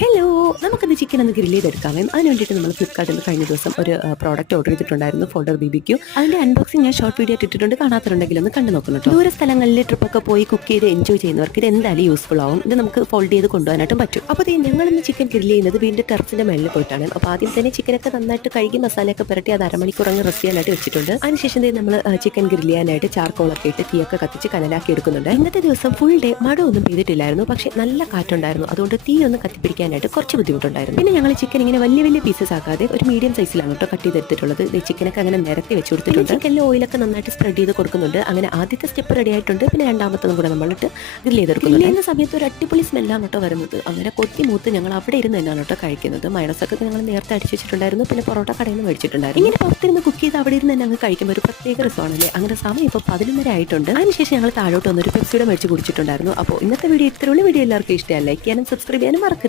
Hello, നമുക്കിന്ന് chicken ഒന്ന് grill ചെയ്തെടുക്കാമേ. അതിന് വേണ്ടിയിട്ട് നമ്മൾ ഫ്ലിപ്കാർട്ടിൽ നിന്ന് കഴിഞ്ഞ ദിവസം ഒരു പ്രോഡക്റ്റ് ഓർഡർ ചെയ്തിട്ടുണ്ടായിരുന്നു, ഫോൾഡർ BBQ. അതിന്റെ അൺബോക്സിംഗ് ഞാൻ ഷോർട്ട് വീഡിയോ ഇട്ടിട്ടുണ്ട്, കാണാത്തുണ്ടെങ്കിൽ ഒന്ന് കണ്ടു നോക്കണം. ദൂര സ്ഥലങ്ങളിൽ ട്രിപ്പൊക്കെ പോയി കുക്ക് ചെയ്ത് എൻജോയ് ചെയ്യുന്നവർക്ക് ഇത് എന്തായാലും യൂസ്ഫുൾ ആവും. ഇത് നമുക്ക് ഫോൾഡ് ചെയ്ത് കൊണ്ടുപോകാനായിട്ടും പറ്റും. അപ്പോൾ ഞങ്ങളിന്ന് ചിക്കൻ ഗ്രില്ല് ചെയ്യുന്നത് വീണ്ടും ടെറസിന്റെ മേളിൽ പോയിട്ടാണ്. അപ്പോൾ ആദ്യം തന്നെ ചിക്കനൊക്കെ നന്നായിട്ട് കഴുകി മസാലയൊക്കെ പുരട്ടി അത് അരമണിക്കൂർ അങ്ങ് റെസ്റ്റ് ചെയ്യാനായിട്ട് വെച്ചിട്ടുണ്ട്. അതിനുശേഷം നമ്മൾ ചിക്കൻ ഗ്രില്ല് ചെയ്യാനായിട്ട് ചാർക്കോളൊക്കെ ഇട്ട് തീയൊക്കെ കത്തിച്ച് കനലാക്കി എടുക്കുന്നുണ്ട്. ഇന്നത്തെ ദിവസം ഫുൾ ഡേ മഴ ഒന്നും പെയ്തിട്ടില്ലായിരുന്നു, പക്ഷേ നല്ല കാറ്റുണ്ടായിരുന്നു. അതുകൊണ്ട് തീ ഒന്ന് കത്തിപ്പിടിക്കാനായിട്ട് കുറച്ച് ബുദ്ധിമുട്ടുണ്ടായിരുന്നു. പിന്നെ ഞങ്ങൾ ചിക്കൻ ഇങ്ങനെ വലിയ വലിയ പീസസ് ആക്കാതെ ഒരു മീഡിയം സൈസിലാണ് കേട്ടോ കട്ട് ചെയ്തെടുത്തിട്ടുള്ളത്. ചിക്കനൊക്കെ അങ്ങനെ നിരത്തി വെച്ച് കൊടുത്തിട്ടുണ്ട്. ചിക്കനിൽ ഓയിലൊക്കെ നന്നായിട്ട് സ്പ്രെഡ് ചെയ്ത് കൊടുക്കുന്നുണ്ട്. അങ്ങനെ ആദ്യത്തെ സ്റ്റെപ്പ് റെഡി ആയിട്ടുണ്ട്. പിന്നെ രണ്ടാമത്തതും കൂടെ നമ്മളിട്ട് ഗ്രില്ല് ചെയ്തെടുക്കുന്നുണ്ട്. ചെയ്യുന്ന സമയത്ത് ഒരു അടിപൊളി സ്മെല്ലാണ് കേട്ടോ വരുന്നത്. അങ്ങനെ കൊത്തി മൂത്ത് ഞങ്ങൾ അവിടെ ഇരുന്ന് തന്നെയാണ് കേട്ടോ കഴിക്കുന്നത്. മൈനസൊക്കെ ഞങ്ങൾ നേരത്തെ അടിച്ചു വെച്ചിട്ടുണ്ടായിരുന്നു. പിന്നെ പൊറോട്ട കടയിൽ നിന്ന് മേടിച്ചിട്ടുണ്ടായിരുന്നു. ഇങ്ങനെ പുറത്തിരുന്ന് കുക്ക് ചെയ്ത് അവിടെ ഇരുന്ന് തന്നെ അങ്ങ് കഴിക്കുമ്പോൾ ഒരു പ്രത്യേക രസമാണല്ലേ. അങ്ങനെ സമയം ഇപ്പോൾ 11:30 ആയിട്ടുണ്ട്. അതിനുശേഷം ഞങ്ങൾ താഴോട്ട് വന്നൊരു പെപ്സിയുടെ മേടിച്ച് കുടിച്ചിട്ടുണ്ടായിരുന്നു. അപ്പോൾ ഇന്നത്തെ വീഡിയോ ഇത്രയുള്ള വീഡിയോ എല്ലാവർക്കും ഇഷ്ടമായി. ലൈക്ക് ചെയ്യാനും സബ്സ്ക്രൈബ് ചെയ്യാനും മറക്കരുത്.